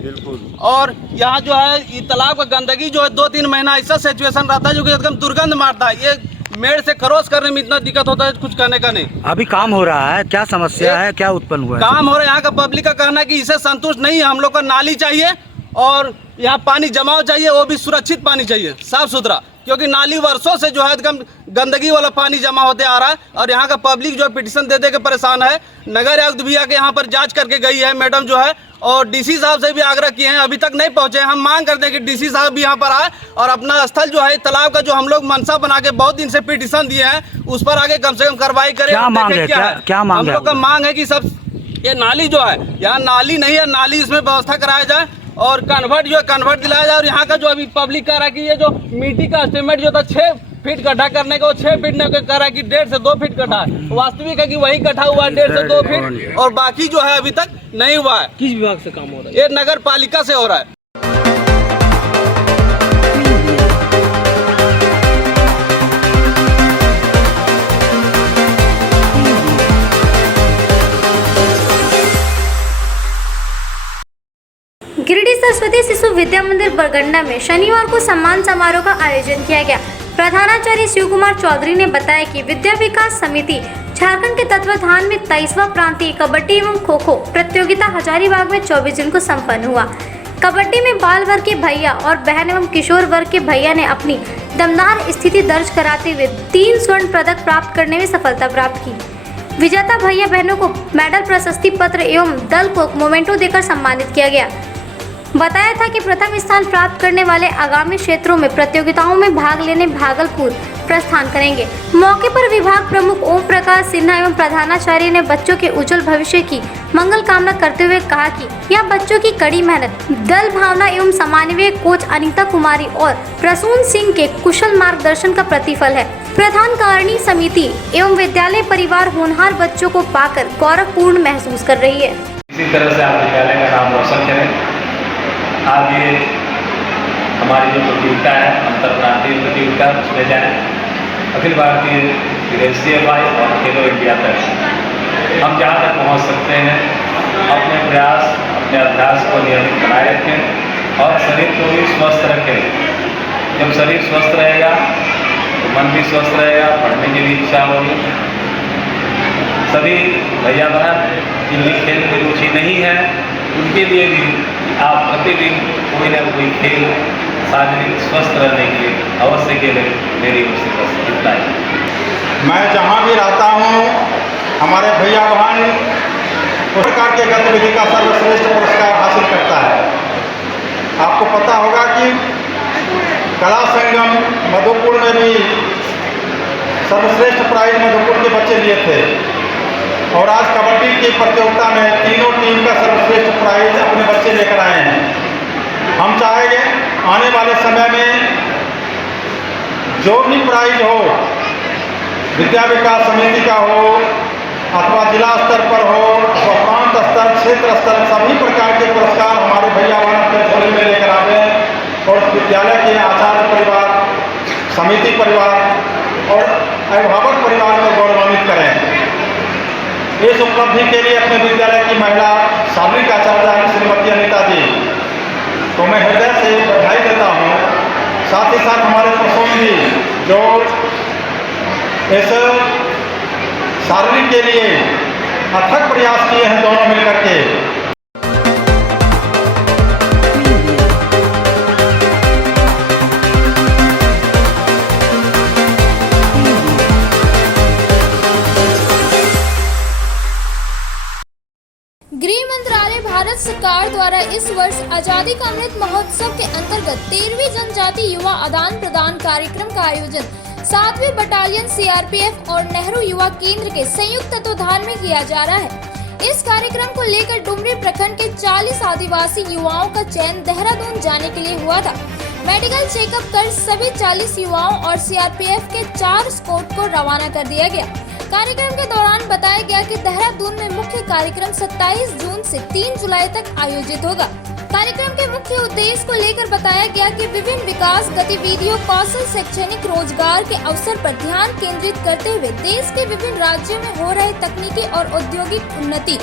और यहाँ जो है ये तालाब का गंदगी जो है 2-3 महीना ऐसा सिचुएशन रहता है जो कि एकदम दुर्गंध मारता है। ये मेड़ से क्रॉस करने में इतना दिक्कत होता है, कुछ करने का नहीं। अभी काम हो रहा है, क्या समस्या है, क्या उत्पन्न हुआ है? काम हो रहा है, यहाँ का पब्लिक का कहना है कि इसे संतुष्ट नहीं है। हम लोग को नाली चाहिए और यहाँ पानी जमाव चाहिए, वो भी सुरक्षित पानी चाहिए, साफ सुथरा। क्योंकि नाली वर्षों से जो है एकदम गंदगी वाला पानी जमा होते आ रहा है। और यहाँ का पब्लिक जो है पिटीशन दे के परेशान है। नगर आयुक्त भी आके यहाँ पर जांच करके गई है मैडम जो है, और डीसी साहब से भी आग्रह किए हैं, अभी तक नहीं पहुंचे। हम मांग करते हैं कि डीसी साहब भी यहाँ पर आए और अपना स्थल जो है तालाब का जो हम लोग मनसा बना के बहुत दिन से पिटीशन दिए हैं उस पर आगे कम से कम कार्रवाई करें। क्या मांग है? क्या मांग है? हम लोग का मांग है कि सब ये नाली जो है, यहाँ नाली नहीं है, नाली इसमें व्यवस्था कराया जाए और कन्वर्ट जो है कन्वर्ट दिलाया जाए। और यहाँ का जो अभी पब्लिक कह रहा है कि ये जो मिट्टी का एस्टीमेट जो था 6 फीट गड्ढा करने का, वो 6 फीट ने कह रहा है कि 1.5 से 2 फीट गड्ढा है। वास्तविक है कि वही गड्ढा हुआ है 1.5 से 2 फीट और बाकी जो है अभी तक नहीं हुआ है। किस विभाग से काम हो रहा है? ये नगर पालिका से हो रहा है। गिरिडीह सरस्वती शिशु विद्या मंदिर बरगंडा में शनिवार को सम्मान समारोह का आयोजन किया गया। प्रधानाचार्य शिव कुमार चौधरी ने बताया कि विद्या विकास समिति झारखंड के तत्वाधान में 23वां प्रांतीय कबड्डी एवं खो खो प्रतियोगिता हजारीबाग में 24 जून को संपन्न हुआ। कबड्डी में बाल वर्ग के भैया और बहन एवं किशोर वर्ग के भैया ने अपनी दमदार स्थिति दर्ज कराते हुए 3 स्वर्ण पदक प्राप्त करने में सफलता प्राप्त की। विजेता भैया बहनों को मेडल, प्रशस्ति पत्र एवं दल को मोमेंटो देकर सम्मानित किया गया। बताया था कि प्रथम स्थान प्राप्त करने वाले आगामी क्षेत्रों में प्रतियोगिताओं में भाग लेने भागलपुर प्रस्थान करेंगे। मौके पर विभाग प्रमुख ओम प्रकाश सिन्हा एवं प्रधानाचार्य ने बच्चों के उज्जवल भविष्य की मंगल कामना करते हुए कहा कि यह बच्चों की कड़ी मेहनत, दल भावना एवं समन्वय कोच अनीता कुमारी और प्रसून सिंह के कुशल मार्गदर्शन का प्रतिफल है। प्रधान कारिणी समिति एवं विद्यालय परिवार होनहार बच्चों को पाकर गौरवपूर्ण महसूस कर रही है। इसी तरह से आप विद्यालय का नाम रोशन करें। आज ये हमारी जो प्रतियोगिता है अंतर प्रांतीय प्रतियोगिता, उसमें जाएँ अखिल भारतीय CFI और खेलो इंडिया तक हम जहाँ तक पहुँच सकते हैं। अपने प्रयास, अपने अभ्यास को नियमित बनाए रखें और शरीर को भी स्वस्थ रखें। जब शरीर स्वस्थ रहेगा तो मन भी स्वस्थ रहेगा, पढ़ने की भी इच्छा होगी। सभी भैया बहन जिनकी खेल में रुचि नहीं है उनके लिए भी आप प्रतिदिन कोई ना कोई खेल शारीरिक स्वस्थ रहने के लिए अवश्य खेलें। मेरी ओर से बस इतना ही। मैं जहाँ भी रहता हूँ हमारे भैया बहन उस प्रकार के गतिविधि का सर्वश्रेष्ठ पुरस्कार हासिल करता है। आपको पता होगा कि कला संगम मधुपुर में भी सर्वश्रेष्ठ प्राइज मधुपुर के बच्चे लिए थे और आज कबड्डी की प्रतियोगिता में तीनों टीम का सर्वश्रेष्ठ प्राइज अपने बच्चे लेकर आए हैं। हम चाहेंगे आने वाले समय में जो भी प्राइज हो, विद्या विकास समिति का हो अथवा जिला स्तर पर हो अथवा प्रांत स्तर, क्षेत्र स्तर, सभी प्रकार के पुरस्कार हमारे भैया बहन अपने झोले में लेकर आवे और विद्यालय के आचार्य परिवार, समिति परिवार और अभिभावक परिवार को गौरवान्वित करें। इस उपलब्धि के लिए अपने विद्यालय की महिला शारीरिक आचार्य श्रीमती अनिता जी को मैं हृदय से बधाई देता हूँ। साथ ही साथ हमारे प्रसून जी जो इस शारीरिक के लिए अथक प्रयास किए हैं दोनों मिलकर के। गृह मंत्रालय भारत सरकार द्वारा इस वर्ष आजादी का अमृत महोत्सव के अंतर्गत 13वीं जनजाति युवा आदान प्रदान कार्यक्रम का आयोजन 7वीं बटालियन CRPF और नेहरू युवा केंद्र के संयुक्त तत्वाधान में किया जा रहा है। इस कार्यक्रम को लेकर डुमरी प्रखंड के 40 आदिवासी युवाओं का चयन देहरादून जाने के लिए हुआ था। मेडिकल चेकअप कर सभी 40 युवाओं और CRPF के 4 स्क्वाड को रवाना कर दिया गया। कार्यक्रम के दौरान बताया गया कि देहरादून में मुख्य कार्यक्रम 27 जून से 3 जुलाई तक आयोजित होगा। कार्यक्रम के मुख्य उद्देश्य को लेकर बताया गया कि विभिन्न विकास गतिविधियों, कौशल, शैक्षणिक, रोजगार के अवसर पर ध्यान केंद्रित करते हुए देश के विभिन्न राज्यों में हो रहे तकनीकी और औद्योगिक उन्नति,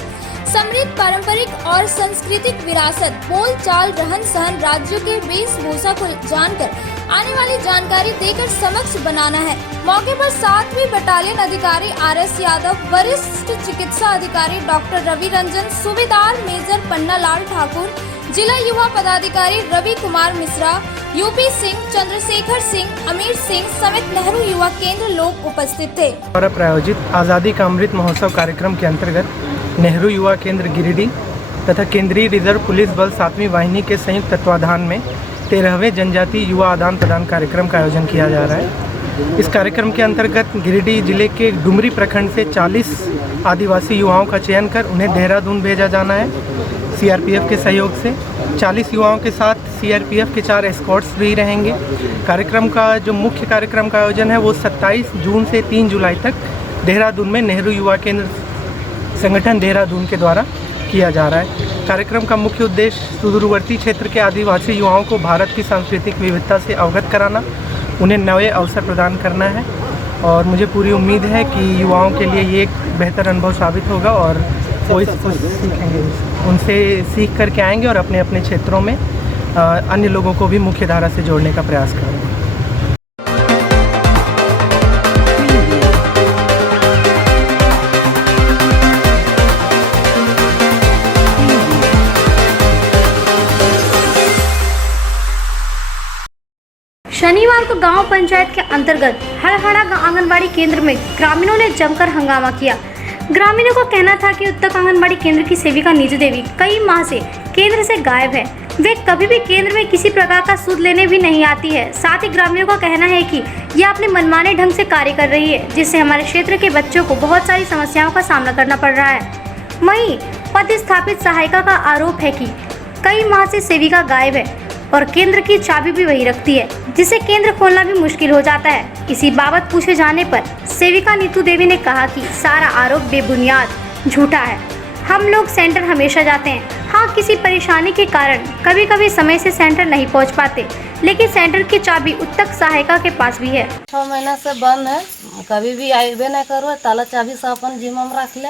समृद्ध पारंपरिक और सांस्कृतिक विरासत, बोल चाल, रहन सहन, राज्यों के वेशभूषा को जानकर आने वाली जानकारी देकर समक्ष बनाना है। मौके पर 7वीं बटालियन अधिकारी RS यादव, वरिष्ठ चिकित्सा अधिकारी डॉक्टर रवि रंजन, सूबेदार मेजर पन्ना लाल ठाकुर, जिला युवा पदाधिकारी रवि कुमार मिश्रा, UP सिंह, चंद्रशेखर सिंह, अमीर सिंह समेत नेहरू युवा केंद्र लोग उपस्थित थे। द्वारा प्रायोजित आज़ादी का अमृत महोत्सव कार्यक्रम के अंतर्गत नेहरू युवा केंद्र गिरिडीह तथा केंद्रीय रिजर्व पुलिस बल 7वीं वाहिनी के संयुक्त तत्वाधान में 13वें जनजातीय युवा आदान प्रदान कार्यक्रम का आयोजन किया जा रहा है। इस कार्यक्रम के अंतर्गत गिरिडीह जिले के डुमरी प्रखंड से 40 आदिवासी युवाओं का चयन कर उन्हें देहरादून भेजा जाना है। CRPF के सहयोग से 40 युवाओं के साथ CRPF के 4 एस्कॉर्ट्स भी रहेंगे। कार्यक्रम का जो मुख्य कार्यक्रम का आयोजन है वो 27 जून से 3 जुलाई तक देहरादून में नेहरू युवा केंद्र संगठन देहरादून के द्वारा किया जा रहा है। कार्यक्रम का मुख्य उद्देश्य सुदूरवर्ती क्षेत्र के आदिवासी युवाओं को भारत की सांस्कृतिक विविधता से अवगत कराना, उन्हें नए अवसर प्रदान करना है और मुझे पूरी उम्मीद है कि युवाओं के लिए ये एक बेहतर अनुभव साबित होगा और वो कुछ सीखेंगे, उनसे सीख करके आएंगे और अपने अपने क्षेत्रों में अन्य लोगों को भी मुख्य धारा से जोड़ने का प्रयास करेंगे। शनिवार को गांव पंचायत के अंतर्गत हरहड़ा आंगनबाड़ी केंद्र में ग्रामीणों ने जमकर हंगामा किया। ग्रामीणों का कहना था कि उत्तक आंगनबाड़ी केंद्र की सेविका नीजू देवी कई माह से केंद्र से गायब है। वे कभी भी केंद्र में किसी प्रकार का सूद लेने भी नहीं आती है। साथ ही ग्रामीणों का कहना है कि यह अपने मनमाने ढंग से कार्य कर रही है, जिससे हमारे क्षेत्र के बच्चों को बहुत सारी समस्याओं का सामना करना पड़ रहा है। वहीं पदस्थापित सहायिका का आरोप है कि कई माह से सेविका गायब है और केंद्र की चाबी भी वही रखती है, जिससे केंद्र खोलना भी मुश्किल हो जाता है। इसी बाबत पूछे जाने पर सेविका नीतू देवी ने कहा कि सारा आरोप बेबुनियाद, झूठा है। हम लोग सेंटर हमेशा जाते हैं। हाँ, किसी परेशानी के कारण कभी कभी समय से सेंटर नहीं पहुंच पाते, लेकिन सेंटर की चाबी उत्तक सहायिका के पास भी है। 6 महीना से बंद है, कभी भी आइबे नहीं करो, ताला चाबी से अपन जिम्मा में रख ले,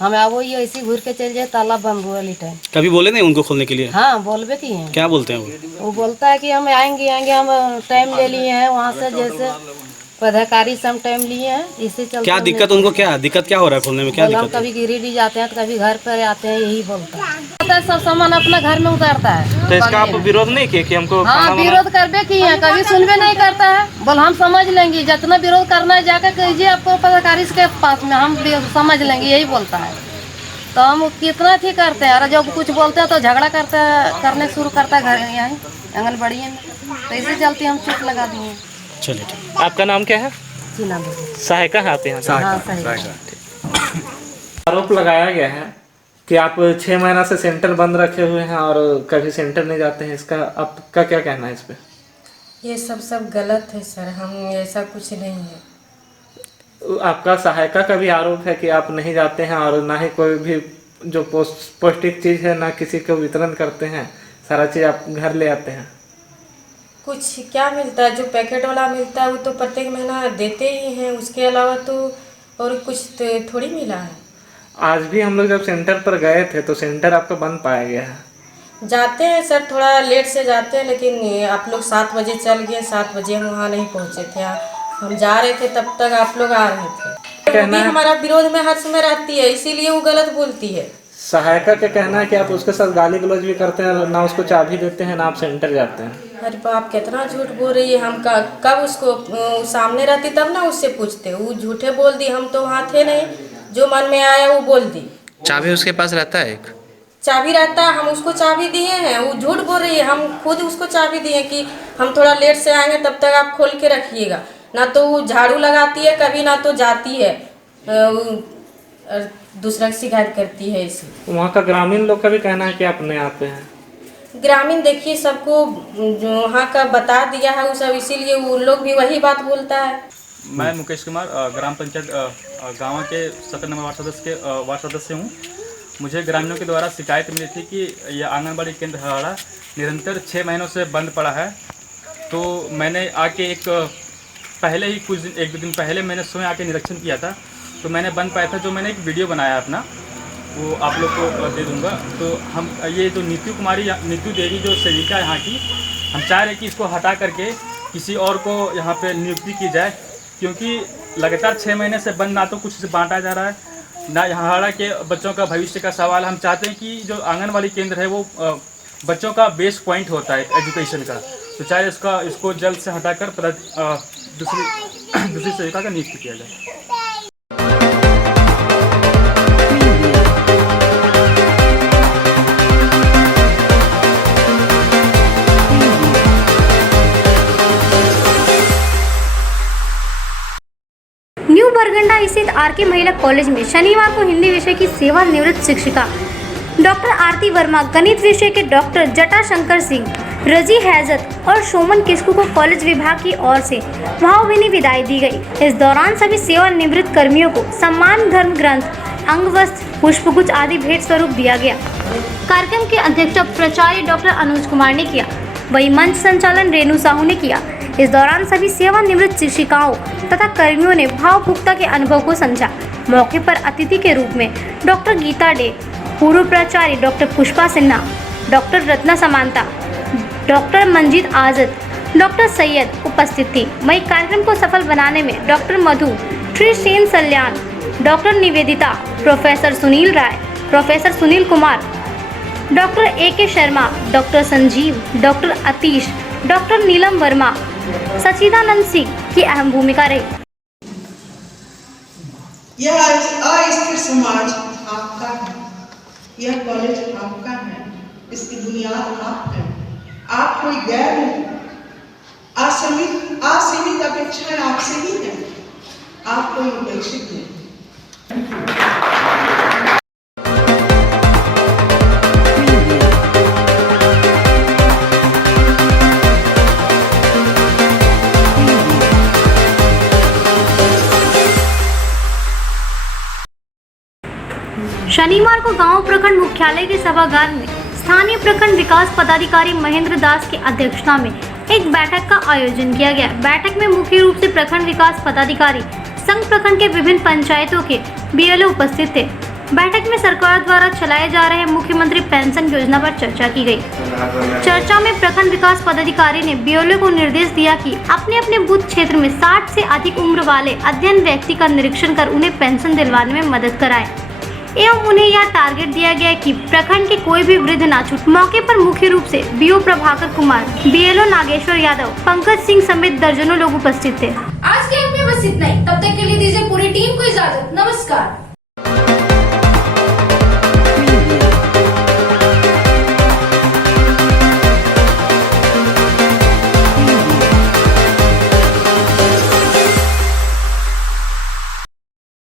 हमें आवो ये ऐसी घूर के चल जाए, ताला बंद हुआ टाइम। कभी बोले नहीं उनको खोलने के लिए? हाँ, बोलबे की है। क्या बोलते हैं वो बोलता है कि हम आएंगे, हम टाइम ले लिए हैं वहाँ से, जैसे पदाधिकारी से हम टाइम लिए हैं, इसी चलते। क्या दिक्कत उनको, क्या दिक्कत क्या हो रहा है खोलने में, क्या हम दिक्कत? कभी गिरिडीह जाते हैं तो कभी घर पर आते हैं, यही बोलता है। सब सामान अपना घर में उतारता है। तो इसका आप विरोध नहीं किए कि हमको? हाँ, विरोध करबे की है, कभी सुनबे नहीं करता है। बोल हम समझ लेंगे, जितना विरोध करना है जाकर कीजिए आपको पदाधिकारी के पास में, हम समझ लेंगे, यही बोलता है। तो हम कितना थी करते हैं, और जब कुछ बोलते हैं तो झगड़ा करने शुरू करता है घर यहाँ आंगनबाड़ी में, तो इसी चलते हम चुप लगा दिए। चलिए ठीक। आपका नाम क्या है? सहायिका है आप यहाँ? आरोप लगाया गया है कि आप 6 महीना से सेंटर बंद रखे हुए हैं और कभी सेंटर नहीं जाते हैं, इसका आपका क्या कहना है इस पे? ये सब गलत है सर, हम ऐसा कुछ नहीं है। आपका सहायिका का भी आरोप है कि आप नहीं जाते हैं और ना ही कोई भी जो पौष्टिक चीज़ है ना किसी को वितरण करते हैं, सारा चीज़ आप घर ले आते हैं। कुछ क्या मिलता है, जो पैकेट वाला मिलता है वो तो प्रत्येक महीना देते ही हैं, उसके अलावा तो और कुछ थोड़ी मिला है। आज भी हम लोग जब सेंटर पर गए थे तो सेंटर आपका बंद पाया गया है। जाते हैं सर, थोड़ा लेट से जाते हैं, लेकिन आप लोग 7 बजे चल गए, 7 बजे हम वहाँ नहीं पहुँचे थे। हम जा रहे थे तब तक आप लोग आ रहे थे। वो भी हमारा विरोध में हर समय रहती है, इसीलिए वो गलत बोलती है। सहायिका का कहना है कि आप उसके साथ गाली गलौज भी करते हैं, ना उसको चाबी देते हैं, ना आप सेंटर जाते हैं। अरे बाप, कितना झूठ बोल रही है। हम कब उसको सामने रहती तब ना उससे पूछते, वो झूठे बोल दी, हम तो वहाँ थे नहीं, जो मन में आया वो बोल दी। चाबी उसके पास रहता है? एक चाबी रहता है, हम उसको चाबी दिए हैं, वो झूठ बोल रही है। हम खुद उसको चाबी दिए कि हम थोड़ा लेट से आएंगे, तब तक आप खोल के रखिएगा। ना तो वो झाड़ू लगाती है कभी, ना तो जाती है दूसरा की शिकायत करती है। इसी वहाँ का ग्रामीण लोग का भी कहना है कि आप नहीं आते हैं। ग्रामीण देखिए सबको जो वहाँ का बता दिया है वो सब, इसीलिए वो लोग भी वही बात बोलता है। मैं मुकेश कुमार ग्राम पंचायत गाँव के 17 नंबर वार्ड सदस्य हूँ। मुझे ग्रामीणों के द्वारा शिकायत मिली थी कि यह आंगनबाड़ी केंद्र हरहाड़ा निरंतर 6 महीनों से बंद पड़ा है। तो मैंने आके पहले ही कुछ दिन 1-2 दिन पहले मैंने स्वयं आके निरीक्षण किया था, तो मैंने बंद पाया था। जो मैंने एक वीडियो बनाया अपना, वो आप लोग को दे दूंगा। तो हम ये जो नीतू देवी जो सेविका यहाँ की, हम चाह रहे हैं कि इसको हटा करके किसी और को यहाँ पे नियुक्ति की जाए, क्योंकि लगातार 6 महीने से बंद, ना तो कुछ से बांटा जा रहा है, ना यहाँ के बच्चों का भविष्य का सवाल। हम चाहते हैं कि जो आंगनबाड़ी केंद्र है वो बच्चों का बेस पॉइंट होता है एजुकेशन का, तो चाहे इसको जल्द से हटाकर दूसरी सेविका का नियुक्ति किया जाए। न्यू बरगंडा स्थित आरके महिला कॉलेज में शनिवार को हिंदी विषय की सेवानिवृत्त शिक्षिका डॉक्टर आरती वर्मा, गणित विषय के डॉक्टर जटाशंकर सिंह, रजी हैजत और शोमन किस्कू को कॉलेज विभाग की ओर से भावभीनी विदाई दी गई। इस दौरान सभी सेवानिवृत्त कर्मियों को सम्मान धर्म ग्रंथ, अंगवस्त्र, पुष्पगुच्छ आदि भेंट स्वरूप दिया गया। कार्यक्रम के अध्यक्षता प्राचार्य डॉक्टर अनुज कुमार ने किया, वहीं मंच संचालन रेणु साहू ने किया। इस दौरान सभी सेवानिवृत्त शिक्षिकाओं तथा कर्मियों ने भावपूर्वकता के अनुभव को समझा। मौके पर अतिथि के रूप में डॉक्टर गीता डे, पूर्व प्राचार्य doctor Pushpa Sinha, doctor Ratna Samanta, doctor Manjeet Azad, doctor Syed उपस्थित थी। वहीं कार्यक्रम को सफल बनाने में doctor Madhu, Shri Sen Salyan, doctor Nivedita, professor Sunil Rai, professor Sunil Kumar, doctor A.K. Sharma, doctor Sanjeev, doctor Atish, doctor Neelam Verma, Sachidanand Singh की अहम भूमिका रही। यह अस्थिर समाज आपका है, यह कॉलेज आपका है, इसकी बुनियाद आप है। आप कोई गैर नहीं, असीमित अपेक्षाएं आपसे ही है, आप कोई उपेक्षित नहीं। शनि शनिवार को गांव प्रखंड मुख्यालय के सभागार में स्थानीय प्रखंड विकास पदाधिकारी महेंद्र दास की अध्यक्षता में एक बैठक का आयोजन किया गया। बैठक में मुख्य रूप से प्रखंड विकास पदाधिकारी, संघ प्रखंड के विभिन्न पंचायतों के बीएलओ उपस्थित थे। बैठक में सरकार द्वारा चलाए जा रहे मुख्यमंत्री पेंशन योजना पर चर्चा की गई। चर्चा में प्रखंड विकास पदाधिकारी ने बीएलओ को निर्देश दिया कि अपने अपने बूथ क्षेत्र में 60 से अधिक उम्र वाले अध्ययन व्यक्ति का निरीक्षण कर उन्हें पेंशन दिलवाने में मदद कराएं एवं उन्हें यह टारगेट दिया गया कि प्रखंड के कोई भी वृद्ध ना छूट। मौके पर मुख्य रूप से बीओ प्रभाकर कुमार, बीएलओ नागेश्वर यादव, पंकज सिंह समेत दर्जनों लोग उपस्थित थे। आज के अंक में बस इतना ही। तब तक के लिए दीजिए पूरी टीम को इजाजत। नमस्कार।